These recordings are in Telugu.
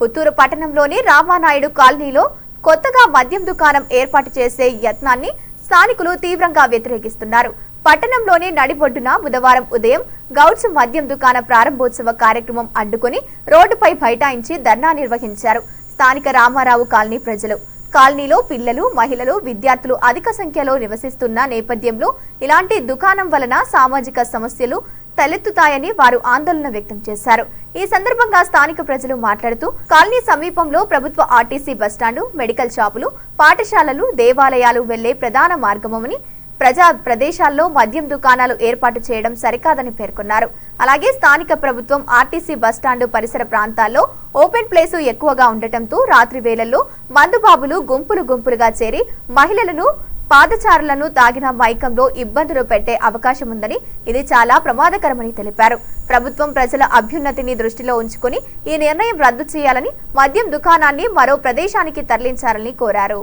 పుత్తూరు పట్టణంలోని రామానాయుడు కాలనీలో కొత్తగా మద్యం దుకాణం ఏర్పాటు చేసే యత్నాన్ని స్థానికులు తీవ్రంగా వ్యతిరేకిస్తున్నారు. పట్టణంలోని నడిబొడ్డున బుధవారం ఉదయం గౌడ్స్ మద్యం దుకాణ ప్రారంభోత్సవ కార్యక్రమం అడ్డుకుని రోడ్డుపై బైఠాయించి ధర్నా నిర్వహించారు స్థానిక రామారావు కాలనీ ప్రజలు. కాలనీలో పిల్లలు మహిళలు విద్యార్థులు అధిక సంఖ్యలో నివసిస్తున్న నేపథ్యంలో ఇలాంటి దుకాణం వలన సామాజిక సమస్యలు తలెత్తుతాయని వారు ఆందోళన వ్యక్తం చేశారు. ఈ సందర్భంగా స్థానిక ప్రజలు మాట్లాడుతూ కాలనీ సమీపంలో ప్రభుత్వ ఆర్టీసీ బస్టాండు మెడికల్ షాపులు పాఠశాలలు దేవాలయాలు వెళ్ళే ప్రధాన మార్గమని ప్రజా ప్రదేశాల్లో మద్యం దుకాణాలు ఏర్పాటు చేయడం సరికాదని పేర్కొన్నారు. అలాగే స్థానిక ప్రభుత్వం ఆర్టీసీ బస్టాండు పరిసర ప్రాంతాల్లో ఓపెన్ ప్లేసు ఎక్కువగా ఉండటంతో రాత్రి వేళల్లో మందుబాబులు గుంపులు గుంపులుగా చేరి మహిళలను పాదచారులను తాగిన మైకంలో ఇబ్బందులు పెట్టే అవకాశం ఉందని ఇది చాలా ప్రమాదకరమని తెలిపారు. ప్రభుత్వం ప్రజల అభ్యున్నతిని దృష్టిలో ఉంచుకుని ఈ నిర్ణయం రద్దు చేయాలని మద్యం దుకాణాన్ని మరో ప్రదేశానికి తరలించాలని కోరారు.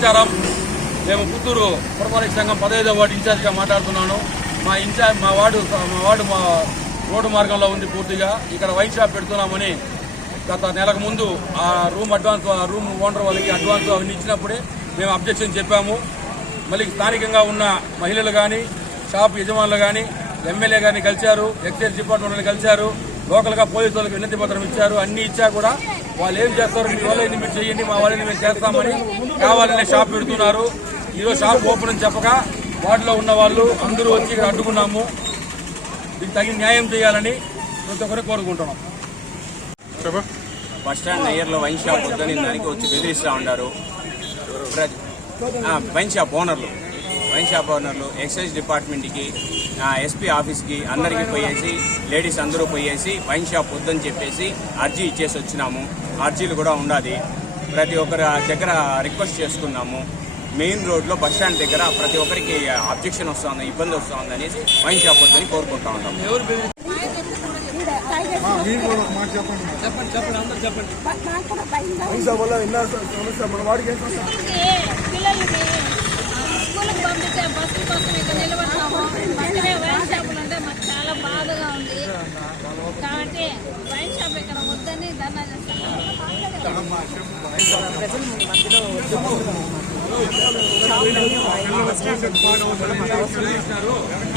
నమస్కారం. మేము పుత్తూరు పురపాలక సంఘం పదహైదో వార్డు ఇన్ఛార్జ్గా మాట్లాడుతున్నాను. మా ఇన్ఛార్జ్ మా వార్డు మా వార్డు మా రోడ్డు మార్గంలో ఉంది పూర్తిగా. ఇక్కడ వైన్ షాప్ పెడుతున్నామని గత నెలకు ముందు ఆ రూమ్ అడ్వాన్స్ ఆ రూమ్ ఓనర్ వాళ్ళకి అడ్వాన్స్ అవన్నీ ఇచ్చినప్పుడే మేము అబ్జెక్షన్ చెప్పాము. మళ్ళీ స్థానికంగా ఉన్న మహిళలు కానీ షాప్ యజమానులు కానీ ఎమ్మెల్యే గారిని కలిశారు ఎక్సైజ్ డిపార్ట్మెంట్ని కలిశారు. లోకల్గా పోలీసు వాళ్ళకి వినతి పత్రం ఇచ్చారు. అన్ని ఇచ్చా కూడా వాళ్ళు ఏం చేస్తారు? మీ ఇది మీరు చేయండి మా వాళ్ళని మేము చేస్తామని కావాలనే షాప్ పెడుతున్నారు. ఈరోజు షాప్ ఓపెన్ అని చెప్పక వార్డులో ఉన్న వాళ్ళు అందరూ వచ్చి ఇక్కడ అడ్డుకున్నాము. దీనికి తగిన న్యాయం చేయాలని ప్రతి ఒక్కరు కోరుకుంటున్నాం. బస్ స్టాండ్ నయ్యర్లో వైన్ షాప్ వద్దని దానికి వచ్చి బెదిరిస్తూ ఉన్నారు. వైన్ షాప్ ఓనర్లు వైన్ షాప్ ఓనర్లు ఎక్సైజ్ డిపార్ట్మెంట్కి ఎస్పీ ఆఫీస్కి అందరికీ పోయేసి లేడీస్ అందరూ పోయేసి వైన్ షాప్ వద్దని చెప్పేసి అర్జీ ఇచ్చేసి వచ్చినాము. అర్జీలు కూడా ఉండాలి ప్రతి ఒక్కరి దగ్గర రిక్వెస్ట్ చేసుకున్నాము. మెయిన్ రోడ్లో బస్ స్టాండ్ దగ్గర ప్రతి ఒక్కరికి అబ్జెక్షన్ వస్తుంది ఇబ్బంది వస్తుంది అనేసి వైన్ షాప్ వద్దని కోరుకుంటా ఉన్నాము. పిల్లల్ని స్కూల్కి పంపించే బస్సు కోసం ఇక్కడ నిలబడతాము పక్కనే వైన్ షాపులు అంటే మాకు చాలా బాధగా ఉంది కాబట్టి వైన్ షాప్ ఇక్కడ వద్దని ధర్నా చేస్తాను